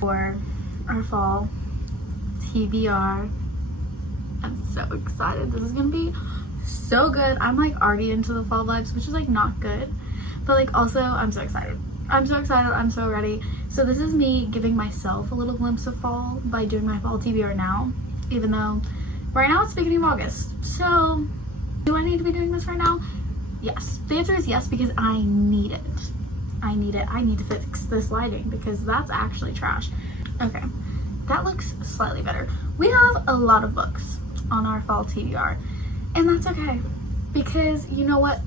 for our fall TBR. I'm so excited. This is gonna be so good. I'm like already into the fall vibes, which is like not good, but like also I'm so excited. I'm so excited. I'm so ready. So this is me giving myself a little glimpse of fall by doing my fall TBR now, even though right now it's the beginning of August. So do I need to be doing this right now? Yes. The answer is yes, because I need it. I need it. I need to fix this lighting because that's actually trash. Okay, that looks slightly better. We have a lot of books on our fall TBR, and that's okay because you know what?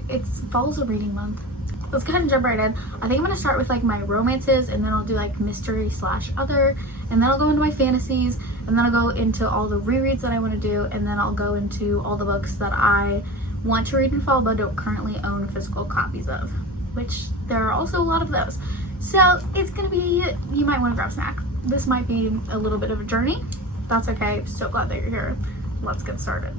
Fall's a reading month. Let's go ahead and jump right in. I think I'm gonna start with like my romances, and then I'll do like mystery / other, and then I'll go into my fantasies, and then I'll go into all the rereads that I want to do, and then I'll go into all the books that I want to read in fall but don't currently own physical copies of, which there are also a lot of those. So it's gonna be, you might want to grab a snack. This might be a little bit of a journey. That's okay. So glad that you're here. Let's get started.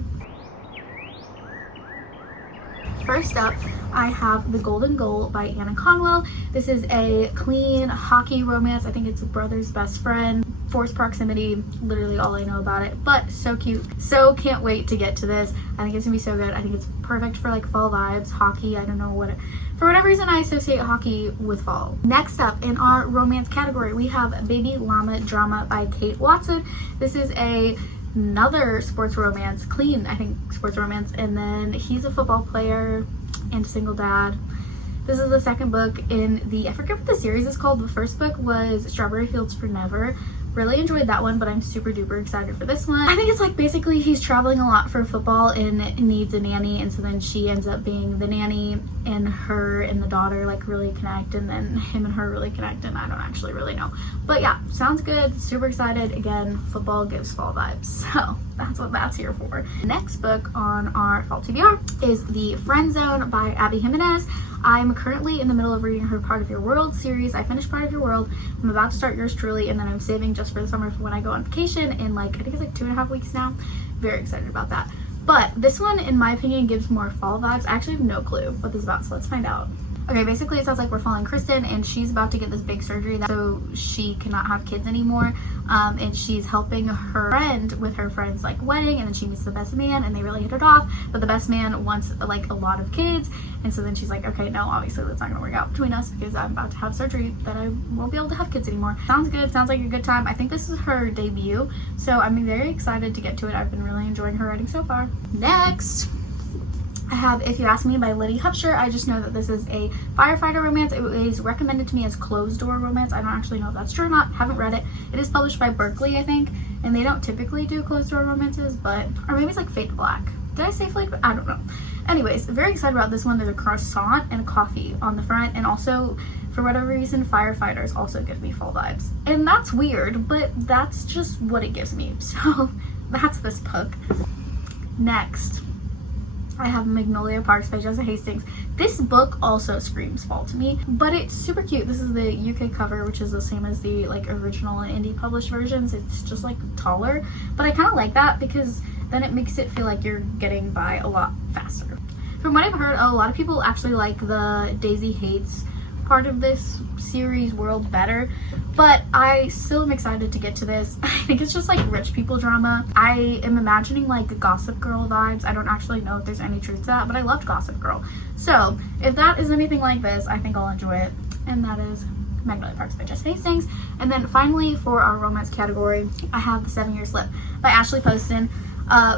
First up, I have The Golden Goal by Anna Conwell. This is a clean hockey romance. I think it's a brother's best friend. Forced proximity, literally all I know about it, but so cute. So can't wait to get to this. I think it's gonna be so good. I think it's perfect for like fall vibes, hockey. I don't know what for whatever reason I associate hockey with fall. Next up in our romance category, we have Baby Llama Drama by Kate Watson. This is another sports romance, clean, I think, sports romance, and then he's a football player and a single dad. This is the second book in I forget what the series is called. The first book was Strawberry Fields for Never. Really enjoyed that one, but I'm super duper excited for this one. I think it's like basically he's traveling a lot for football and needs a nanny, and so then she ends up being the nanny, and her and the daughter like really connect, and then him and her really connect, and I don't actually really know. But yeah, sounds good. Super excited. Again, football gives fall vibes, so that's what that's here for. Next book on our fall TBR is The Friend Zone by Abby Jimenez. I'm currently in the middle of reading her Part of Your World series. I finished Part of Your World. I'm about to start Yours Truly, and then I'm saving just for the summer for when I go on vacation in like, I think it's like 2.5 weeks now. Very excited about that. But this one, in my opinion, gives more fall vibes. I actually have no clue what this is about, so let's find out. Okay, basically it sounds like we're following Kristen, and she's about to get this big surgery so she cannot have kids anymore, and she's helping her friend with her friend's like wedding, and then she meets the best man and they really hit it off, but the best man wants like a lot of kids, and so then she's like, okay, no, obviously that's not gonna work out between us because I'm about to have surgery that I won't be able to have kids anymore. Sounds good. Sounds like a good time. I think this is her debut, so I'm very excited to get to it. I've been really enjoying her writing so far. Next, I have If You Ask Me by Liddy Hupsher. I just know that this is a firefighter romance. It was recommended to me as closed door romance. I don't actually know if that's true or not. Haven't read it. It is published by Berkeley, I think, and they don't typically do closed door romances, but, or maybe it's like Fade to Black. Did I say Fade? I don't know. Anyways, very excited about this one. There's a croissant and a coffee on the front, and also, for whatever reason, firefighters also give me fall vibes. And that's weird, but that's just what it gives me. So that's this book. Next, I have Magnolia Parks by Jessica Hastings. This book also screams fall to me, but it's super cute. This is the UK cover, which is the same as the like original and indie published versions. It's just like taller, but I kind of like that because then it makes it feel like you're getting by a lot faster. From what I've heard, a lot of people actually like the Daisy Hates part of this series world better, but I still am excited to get to this. I think it's just like rich people drama. I am imagining like Gossip Girl vibes. I don't actually know if there's any truth to that, but I loved Gossip Girl. So if that is anything like this, I think I'll enjoy it. And that is Magnolia Parks by Jessica Hastings. And then finally, for our romance category, I have The 7-Year Slip by Ashley Poston.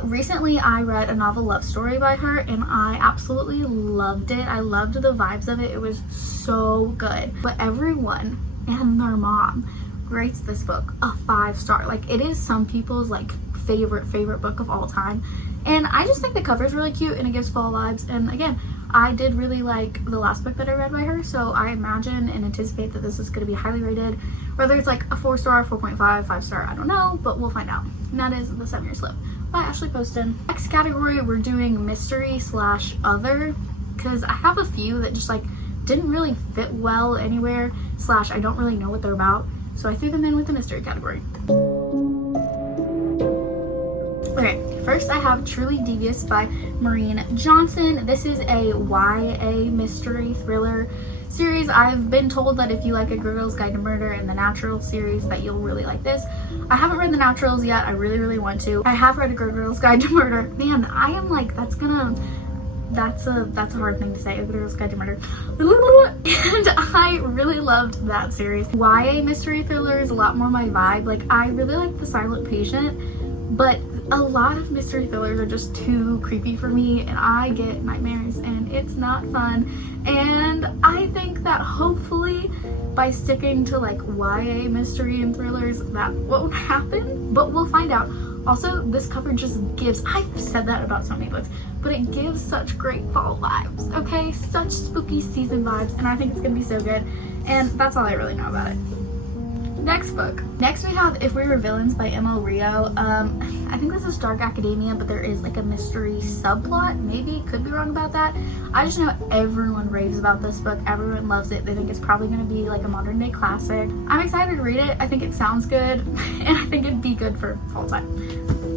Recently I read a novel love story by her, and I absolutely loved it. I loved the vibes of it. It was so good. But everyone and their mom rates this book a 5-star. Like, it is some people's like favorite book of all time, and I just think the cover is really cute and it gives fall vibes. And again, I did really like the last book that I read by her, so I imagine and anticipate that this is going to be highly rated. Whether it's like a 4-star, 4.5, 5-star, I don't know, but we'll find out. And that is The 7-Year Slip by Ashley Poston. Next category, we're doing mystery / other, because I have a few that just like didn't really fit well anywhere / I don't really know what they're about, so I threw them in with the mystery category. Okay, first I have Truly Devious by Maureen Johnson. This is a YA mystery thriller series. I've been told that if you like A Girl's Guide to Murder and the Natural series that you'll really like this. I haven't read the Naturals yet. I really want to. I have read A Girl's Guide to Murder. Man, I am like, that's a hard thing to say, A Girl's Guide to Murder. And I really loved that series. YA mystery thriller is a lot more my vibe. Like, I really like The Silent Patient, but a lot of mystery thrillers are just too creepy for me and I get nightmares and it's not fun. And I think that hopefully by sticking to like YA mystery and thrillers that won't happen, but we'll find out. Also, this cover just gives, I've said that about so many books, but it gives such great fall vibes, okay? Such spooky season vibes, and I think it's gonna be so good. And that's all I really know about it. Next book. Next we have If We Were Villains by M.L. Rio. I think this is dark academia, but there is like a mystery subplot. Maybe, could be wrong about that. I just know everyone raves about this book. Everyone loves it. They think it's probably going to be like a modern day classic. I'm excited to read it. I think it sounds good and I think it'd be good for fall time.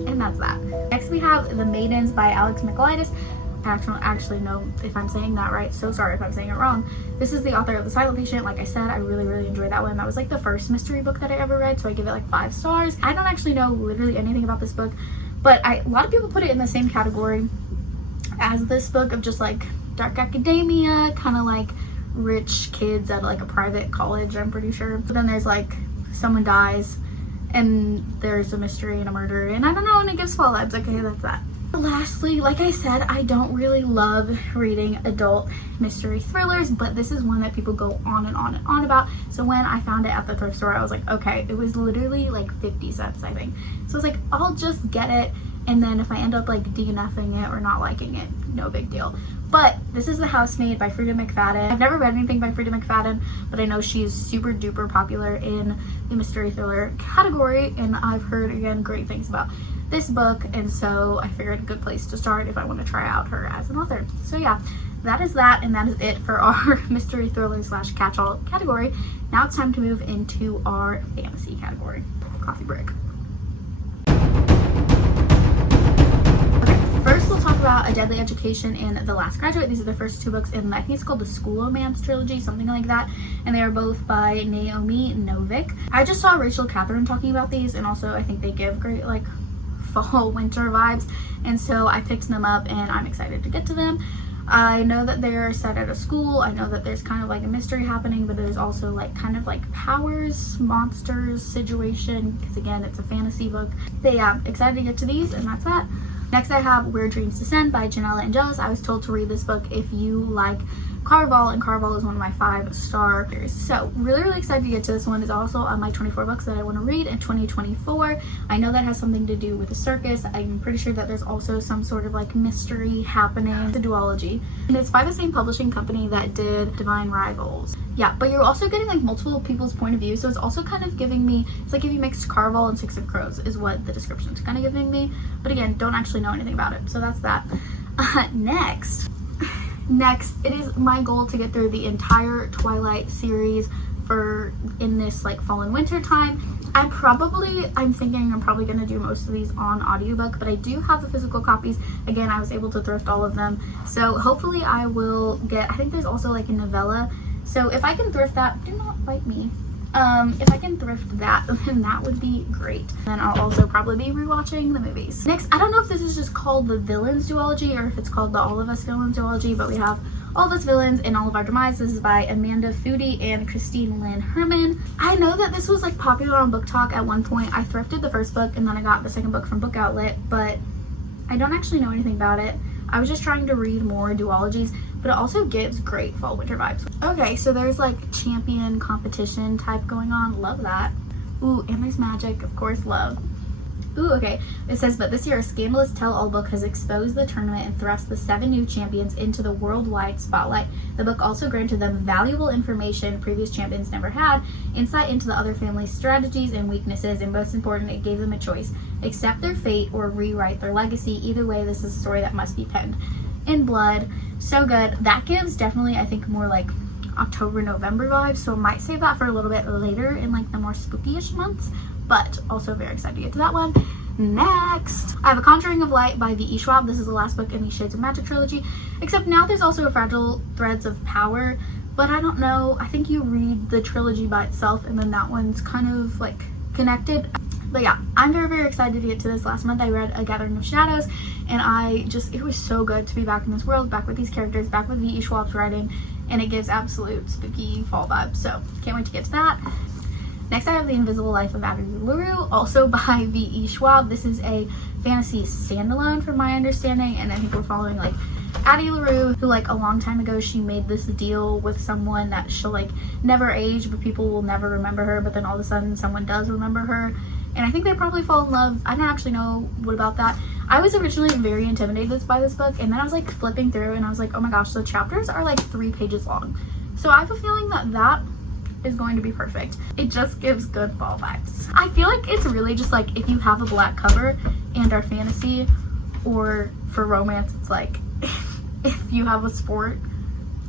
And that's that. Next we have The Maidens by Alex Michaelides. I don't actually know if I'm saying that right, so sorry if I'm saying it wrong. This is the author of The Silent Patient. Like I said, I really enjoyed that one. That was like the first mystery book that I ever read, so I give it like 5 stars. I don't actually know literally anything about this book, but a lot of people put it in the same category as this book of just like dark academia, kind of like rich kids at like a private college, I'm pretty sure. But then there's like someone dies and there's a mystery and a murder, and I don't know, and it gives fall vibes. Okay, that's that. Lastly, like I said, I don't really love reading adult mystery thrillers, but this is one that people go on and on about. So when I found it at the thrift store, I was like, okay, it was literally like 50 cents, I think. So I was like, I'll just get it, and then if I end up like DNFing it or not liking it, no big deal. But this is The Housemaid by Frida McFadden. I've never read anything by Frida McFadden, but I know she's super duper popular in the mystery thriller category, and I've heard, again, great things about this book, and so I figured a good place to start if I want to try out her as an author. So yeah, that is that, and that is it for our mystery thriller slash catch-all category. Now it's time to move into our fantasy category. Coffee break. First, we'll talk about A Deadly Education and The Last Graduate. These are the first 2 books in, I think it's called the Schoolomance trilogy, something like that. And they are both by Naomi Novik. I just saw Rachel Catherine talking about these, and also I think they give great like fall winter vibes, and so I picked them up and I'm excited to get to them. I know that they're set at a school. I know that there's kind of like a mystery happening, but there's also like kind of like powers, monsters situation, because again, it's a fantasy book. So yeah, excited to get to these, and that's that. Next I have Where Dreams Descend by Janella Angelis. I was told to read this book if you like Caraval, and Caraval is one of my 5-star readers. So really excited to get to this one. It's also on my 24 books that I want to read in 2024. I know that has something to do with a circus. I'm pretty sure that there's also some sort of like mystery happening, the duology. And it's by the same publishing company that did Divine Rivals. Yeah, but you're also getting like multiple people's point of view, so it's also kind of giving me, it's like if you mixed Caraval and Six of Crows is what the description's kind of giving me. But again, don't actually know anything about it, so that's that. Next, it is my goal to get through the entire Twilight series in this like fall and winter time. I'm thinking I'm probably going to do most of these on audiobook, but I do have the physical copies. Again, I was able to thrift all of them, so hopefully I will get, I think there's also like a novella, so if I can thrift that, do not bite me. If I can thrift that, then that would be great. Then I'll also probably be rewatching the movies. Next, I don't know if this is just called the Villains duology or if it's called the All of Us Villains duology, but we have All of Us Villains and All of Our Demise. This is by Amanda Foody and Christine Lynn Herman. I know that this was like popular on Book Talk at one point. I thrifted the first book and then I got the second book from Book Outlet, but I don't actually know anything about it. I was just trying to read more duologies, but it also gives great fall winter vibes. Okay, so there's like champion competition type going on. Love that. Ooh, and there's magic, of course, love. Ooh, okay. It says, but this year a scandalous tell-all book has exposed the tournament and thrust the 7 new champions into the worldwide spotlight. The book also granted them valuable information previous champions never had, insight into the other family's strategies and weaknesses, and most important, it gave them a choice. Accept their fate or rewrite their legacy. Either way, this is a story that must be penned in blood. So good. That gives definitely, I think, more like October, November vibes, so I might save that for a little bit later in like the more spooky-ish months, but also very excited to get to that one. Next, I have A Conjuring of Light by V.E. Schwab. This is the last book in the Shades of Magic trilogy, except now there's also a Fragile Threads of Power, but I don't know, I think you read the trilogy by itself and then that one's kind of like connected. But yeah, I'm very, very excited to get to this. Last month I read A Gathering of Shadows, and it was so good to be back in this world, back with these characters, back with V.E. Schwab's writing, and it gives absolute spooky fall vibes, so can't wait to get to that. Next, I have The Invisible Life of Addie LaRue, also by V.E. Schwab. This is a fantasy standalone from my understanding, and I think we're following like Addie LaRue, who like a long time ago she made this deal with someone that she'll like never age, but people will never remember her, but then all of a sudden someone does remember her, and I think they probably fall in love. I don't actually know what about that. I was originally very intimidated by this book, and then I was like flipping through and I was like, oh my gosh, the chapters are like 3 pages long, so I have a feeling that is going to be perfect. It just gives good fall vibes. I feel like it's really just like if you have a black cover and are fantasy, or for romance it's like if you have a sport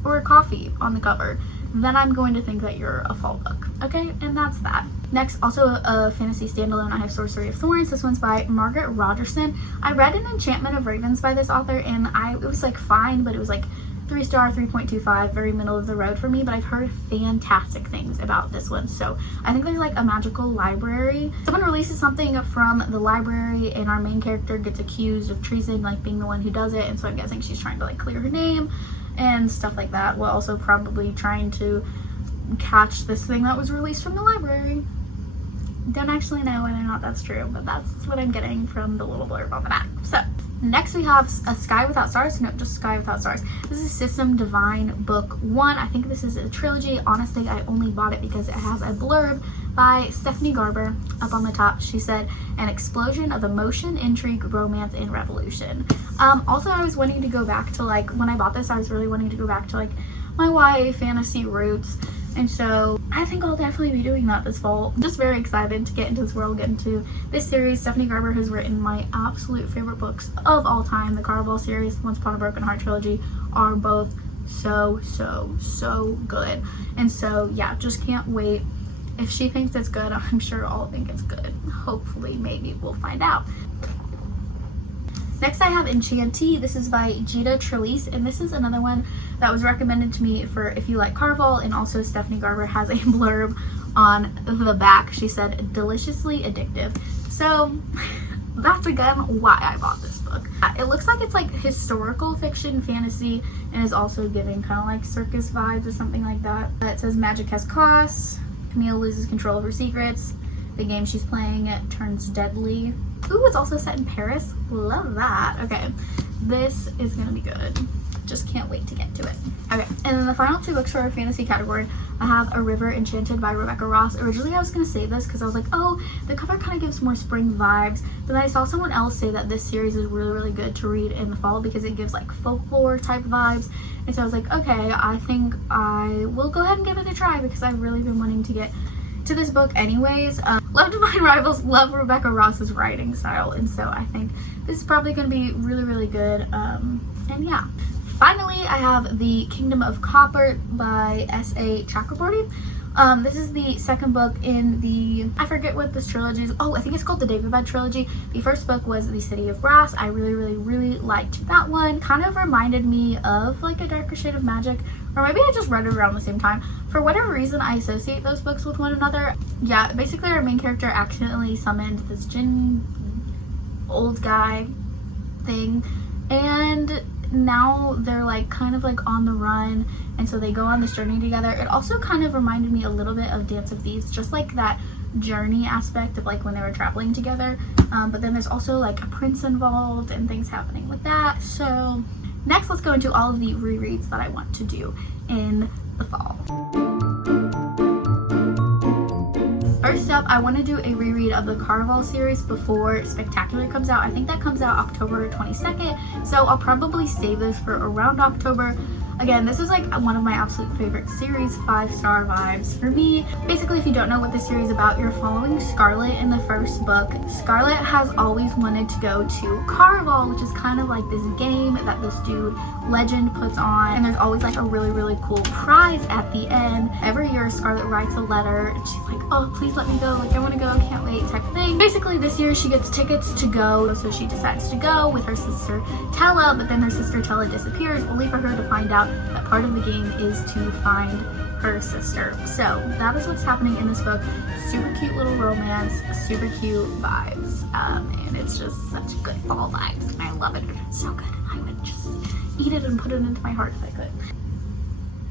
or a coffee on the cover, then I'm going to think that you're a fall book. Okay, and that's that. Next, also a fantasy standalone, I have Sorcery of Thorns. This one's by Margaret Rogerson. I read an Enchantment of Ravens by this author, and it was like fine, but it was like 3-star, 3.25, very middle of the road for me, but I've heard fantastic things about this one. So I think there's like a magical library. Someone releases something from the library and our main character gets accused of treason, like being the one who does it, and so I'm guessing she's trying to like clear her name and stuff like that, while also probably trying to catch this thing that was released from the library. Don't actually know whether or not that's true, but that's what I'm getting from the little blurb on the back. So next we have A Sky Without Stars. No, just Sky Without Stars. This is System Divine Book 1. I think this is a trilogy. Honestly, I only bought it because it has a blurb by Stephanie Garber up on the top. She said, an explosion of emotion, intrigue, romance, and revolution. Also, I was wanting to go back to like, when I bought this, I was really wanting to go back to like my YA fantasy roots. And so I think I'll definitely be doing that this fall. I'm just very excited to get into this world, get into this series. Stephanie Garber has written my absolute favorite books of all time. The Caraval series, Once Upon a Broken Heart trilogy are both so good. And so yeah, just can't wait. If she thinks it's good, I'm sure I'll think it's good. Hopefully, maybe we'll find out. Next, I have Enchantee. This is by Gita Trelease, and this is another one that was recommended to me for if you like Caraval, and also Stephanie Garber has a blurb on the back. She said, deliciously addictive. So that's again why I bought this book. It looks like it's like historical fiction fantasy and is also giving kind of like circus vibes or something like that. It says magic has costs. Camille loses control of her secrets. The game she's playing turns deadly. Ooh, it's also set in Paris. Love that. Okay, this is gonna be good. Just can't wait to get to it. Okay, and then the final 2 books for our fantasy category, I have A River Enchanted by Rebecca Ross. Originally, I was gonna save this because I was like, oh, the cover kind of gives more spring vibes. But then I saw someone else say that this series is really good to read in the fall because it gives like folklore type vibes. And so I was like, okay, I think I will go ahead and give it a try because I've really been wanting to get to this book anyways. Love Divine Rivals, love Rebecca Ross's writing style, and so I think this is probably going to be really good. And yeah, finally I have The Kingdom of Copper by S.A. Chakraborty. This is the second book in the, I forget what this trilogy is. Oh, I think it's called the David trilogy. The first book was The City of Brass. I really liked that one. Kind of reminded me of like A Darker Shade of Magic, or maybe I just read it around the same time. For whatever reason, I associate those books with one another. Yeah, basically our main character accidentally summoned this djinn old guy thing, and now they're like kind of like on the run, and so they go on this journey together. It also kind of reminded me a little bit of Dance of Thieves, just like that journey aspect of like when they were traveling together, but then there's also like a prince involved and things happening with that. So next, let's go into all of the rereads that I want to do in the fall. First up, I want to do a reread of the Caraval series before Spectacular comes out. I think that comes out October 22nd, so I'll probably save this for around October. Again, this is like one of my absolute favorite series, 5-star vibes for me. Basically, if you don't know what this series is about, you're following Scarlet in the first book. Scarlet has always wanted to go to Caraval, which is kind of like this game that this dude Legend puts on, and there's always like a really cool prize at the end. Every year Scarlet writes a letter and she's like, oh, please let me go, like I want to go, can't wait type of thing. Basically this year she gets tickets to go, so she decides to go with her sister Tella, but then her sister Tella disappears, only for her to find out that part of the game is to find her sister. So that is what's happening in this book. Super cute little romance, super cute vibes, and it's just such good fall vibes, and I love it. It's so good. I would just eat it and put it into my heart if I could.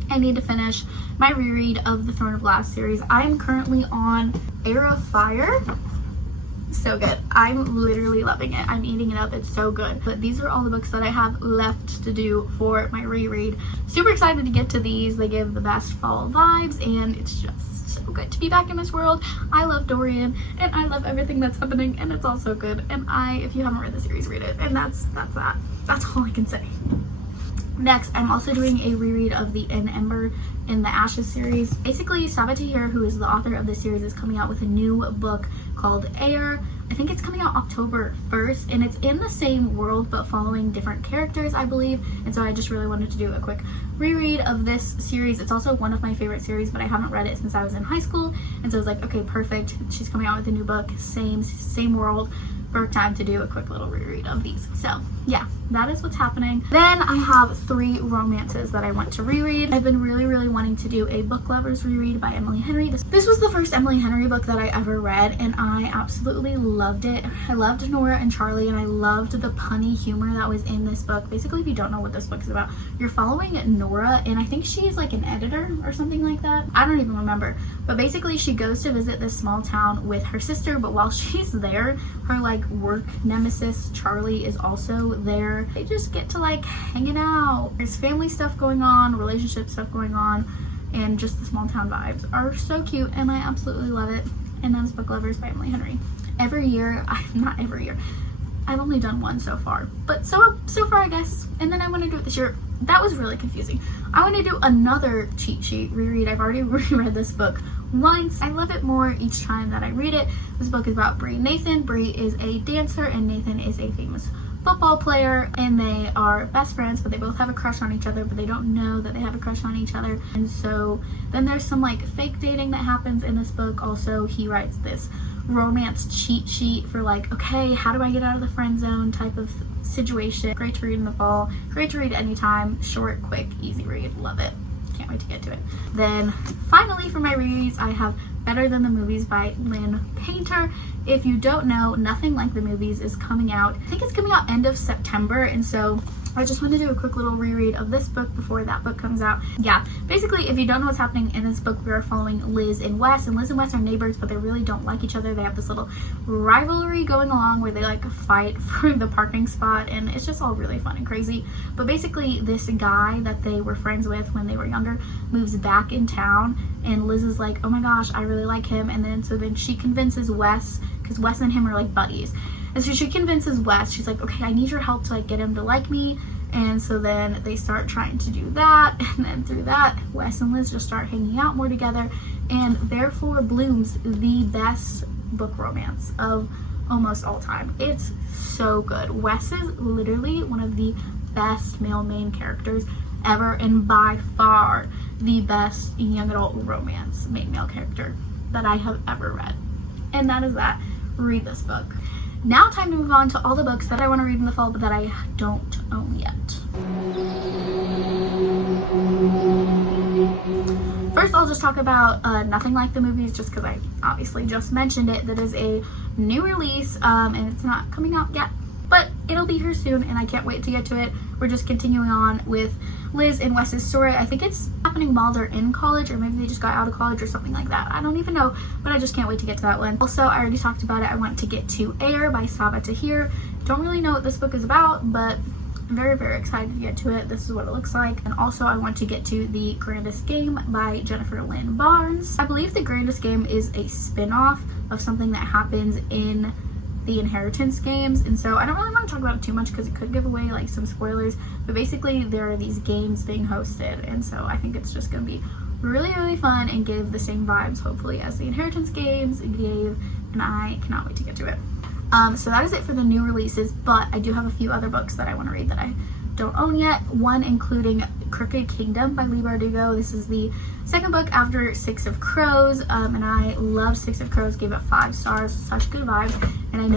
I need to finish my reread of the Throne of Glass series. I am currently on Heir of Fire. So good. I'm literally loving it. I'm eating it up. It's so good. But these are all the books that I have left to do for my reread. Super excited to get to these. They give the best fall vibes, and it's just so good to be back in this world. I love Dorian, and I love everything that's happening, and it's all so good. And if you haven't read the series, read it. And that's that. That's all I can say. Next, I'm also doing a reread of the Ember in the Ashes series. Basically, Heir, who is the author of this series, is coming out with a new book called Heir. I think it's coming out October 1st, and it's in the same world but following different characters, I believe. And so I just really wanted to do a quick reread of this series. It's also one of my favorite series, but I haven't read it since I was in high school, and so I was like, okay, perfect. She's coming out with a new book, same world. Perfect time to do a quick little reread of these. So yeah, that is what's happening. Then I have 3 romances that I want to reread. I've been really wanting to do a book lovers reread by Emily Henry. This was the first Emily Henry book that I ever read, and I absolutely loved it. I loved Nora and Charlie, and I loved the punny humor that was in this book. Basically, if you don't know what this book is about, you're following Nora, and I think she's like an editor or something like that. I don't even remember. But basically, she goes to visit this small town with her sister, but while she's there, her like work nemesis Charlie is also there. They just get to like hanging out. There's family stuff going on, relationship stuff going on, and just the small town vibes are so cute, and I absolutely love it. And that's Book Lovers by Emily Henry. Not every year, I've only done one so far, but so far I guess, and then I want to do it this year. That was really confusing. I want to do another cheat sheet reread. I've already reread this book once. I love it more each time that I read it. This book is about Brie and Nathan. Brie is a dancer and Nathan is a famous football player, and they are best friends, but they both have a crush on each other, but they don't know that they have a crush on each other. And so then there's some like fake dating that happens in this book. Also, he writes this romance cheat sheet for like, okay, how do I get out of the friend zone type of situation. Great to read in the fall, great to read anytime. Short, quick, easy read. Love it. Can't wait to get to it. Then finally for my reads, I have Better Than the Movies by Lynn Painter. If you don't know, Nothing Like the Movies is coming out. I think it's coming out end of September, and so I just want to do a quick little reread of this book before that book comes out. Yeah, basically, if you don't know what's happening in this book, we are following Liz and Wes, and Liz and Wes are neighbors, but they really don't like each other. They have this little rivalry going along where they like fight for the parking spot, and it's just all really fun and crazy. But basically, this guy that they were friends with when they were younger moves back in town, and Liz is like, oh my gosh, I really like him. And then she convinces Wes, because Wes and him are like buddies. And so she convinces Wes, she's like, okay, I need your help to like get him to like me. And so then they start trying to do that, and then through that, Wes and Liz just start hanging out more together, and therefore blooms the best book romance of almost all time. It's so good. Wes is literally one of the best male main characters ever, and by far the best young adult romance main male character that I have ever read. And that is that. Read this book. Now time to move on to all the books that I want to read in the fall but that I don't own yet. First, I'll just talk about Nothing Like the Movies, just because I obviously just mentioned it. That is a new release, and it's not coming out yet, but it'll be here soon, and I can't wait to get to it. We're just continuing on with Liz and Wes's story. I think it's happening while they're in college, or maybe they just got out of college or something like that. I don't even know, but I just can't wait to get to that one. Also, I already talked about it. I want to get to Heir by Heir. Don't really know what this book is about, but I'm very excited to get to it. This is what it looks like. And also, I want to get to The Grandest Game by Jennifer Lynn Barnes. I believe The Grandest Game is a spin-off of something that happens in the Inheritance games, and so I don't really want to talk about it too much because it could give away like some spoilers, but basically there are these games being hosted, and so I think it's just gonna be really, really fun and give the same vibes hopefully as the Inheritance games gave, and I cannot wait to get to it. So that is it for the new releases, but I do have a few other books that I want to read that I don't own yet, one including Crooked Kingdom by Leigh Bardugo. This is the second book after Six of Crows, and I love Six of Crows, gave it 5 stars, such good vibes, and I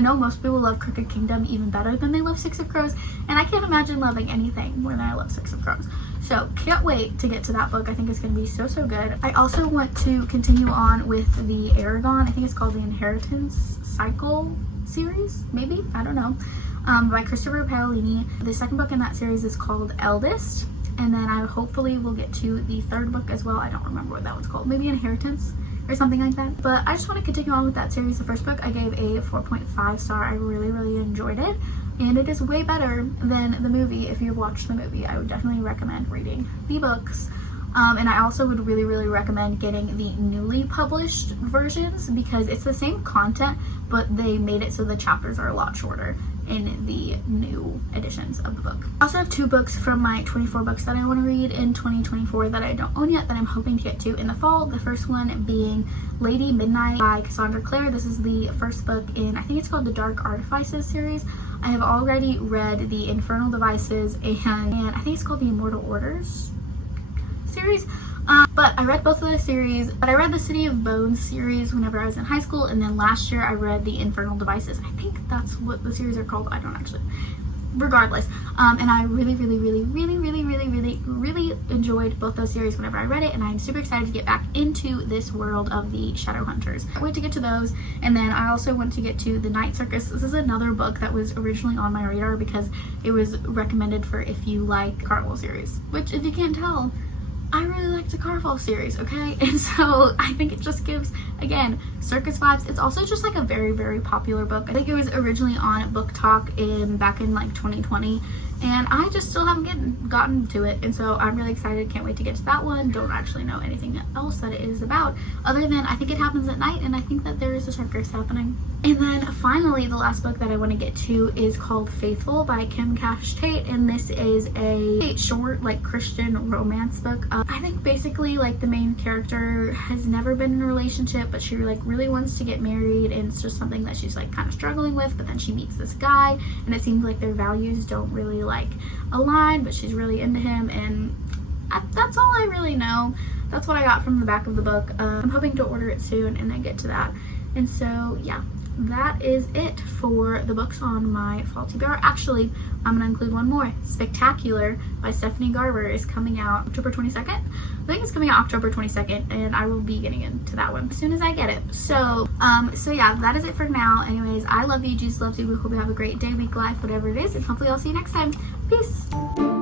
know most people love Crooked Kingdom even better than they love Six of Crows, and I can't imagine loving anything more than I love Six of Crows. So can't wait to get to that book. I think it's going to be so, so good. I also want to continue on with the Aragon, I think it's called the Inheritance Cycle series, maybe, I don't know, by Christopher Paolini. The second book in that series is called Eldest, and then I hopefully will get to the third book as well. I don't remember what that one's called, maybe Inheritance or something like that. But I just want to continue on with that series. The first book I gave a 4.5 star. I really, really enjoyed it, and it is way better than the movie. If you've watched the movie, I would definitely recommend reading the books. And I also would really, really recommend getting the newly published versions because it's the same content, but they made it so the chapters are a lot shorter in the new editions of the book. I also have 2 books from my 24 books that I want to read in 2024 that I don't own yet that I'm hoping to get to in the fall. The first one being Lady Midnight by Cassandra Clare. This is the first book in, I think it's called the Dark Artifices series. I have already read the Infernal Devices and I think it's called the Immortal Orders series, but I read both of those series. But I read the City of Bones series whenever I was in high school, and then last year I read the Infernal Devices. I think that's what the series are called. I don't actually. Regardless, and I really, really, really, really, really, really, really, really enjoyed both those series whenever I read it, and I'm super excited to get back into this world of the Shadowhunters. I went to get to those, and then I also went to get to the Night Circus. This is another book that was originally on my radar because it was recommended for if you like Caraval series, which if you can't tell, I really like the Caraval series, okay? And so I think it just gives, again, circus vibes. It's also just like a very, very popular book. I think it was originally on Book Talk back in like 2020, and I just still haven't gotten to it. And so I'm really excited. Can't wait to get to that one. Don't actually know anything else that it is about other than I think it happens at night, and I think that there is a circus happening. And then finally, the last book that I want to get to is called Faithful by Kim Cash Tate, and this is a short like Christian romance book. I think basically like the main character has never been in a relationship, but she like really wants to get married, and it's just something that she's like kind of struggling with. But then she meets this guy, and it seems like their values don't really like align, but she's really into him, and that's all I really know. That's what I got from the back of the book. I'm hoping to order it soon and then get to that. And so yeah, that is it for the books on my fall TBR. Actually, I'm gonna include one more. Spectacular by Stephanie Garber is coming out October 22nd. I think it's coming out October 22nd, and I will be getting into that one as soon as I get it. So yeah, that is it for now. Anyways, I love you, Jesus loves you. We hope you have a great day, week, life, whatever it is, and hopefully I'll see you next time. Peace.